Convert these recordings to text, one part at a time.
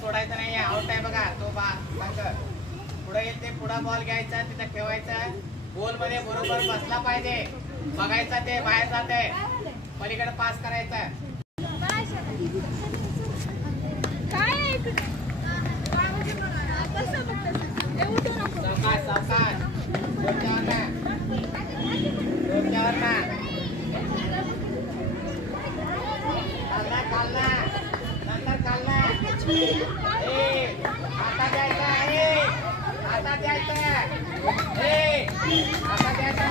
सोडायचं नाही, आउट आहे बघा तो पुढे येते, पुढा बॉल घ्यायचा, तिथं ठेवायचा, गोल मध्ये बरोबर बसला पाहिजे, बघायचा ते बाहेर जाते, पलीकडे पास करायचा. सावकाश डोक्यावर ना खालना नंतर खालना आता द्यायचा आता द्यायचा आता द्यायचा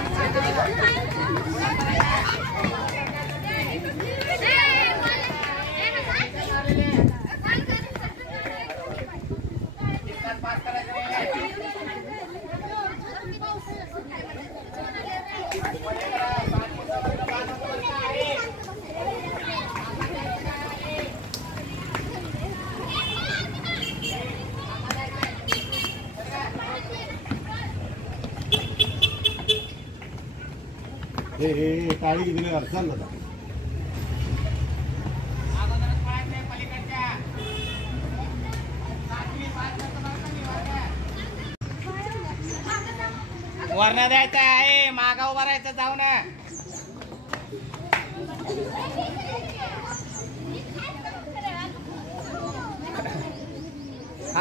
पास करायचं. हे टाळी दिली चाल ना वरनं द्यायचं आहे, मागा उभा राहायचं जाऊ ना.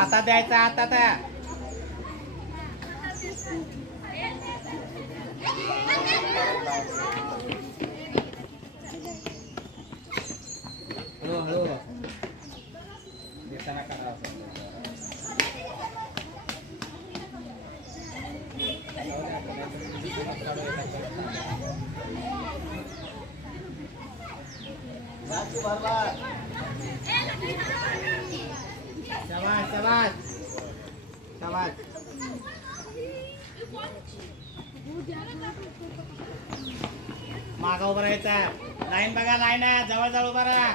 आता द्यायचा आता हळू देताना करा. शाबाश शाबाश शाबाश. मागा उभा राहायचा, लाईन बघा, लाईन जवळ जवळ उभा राहा.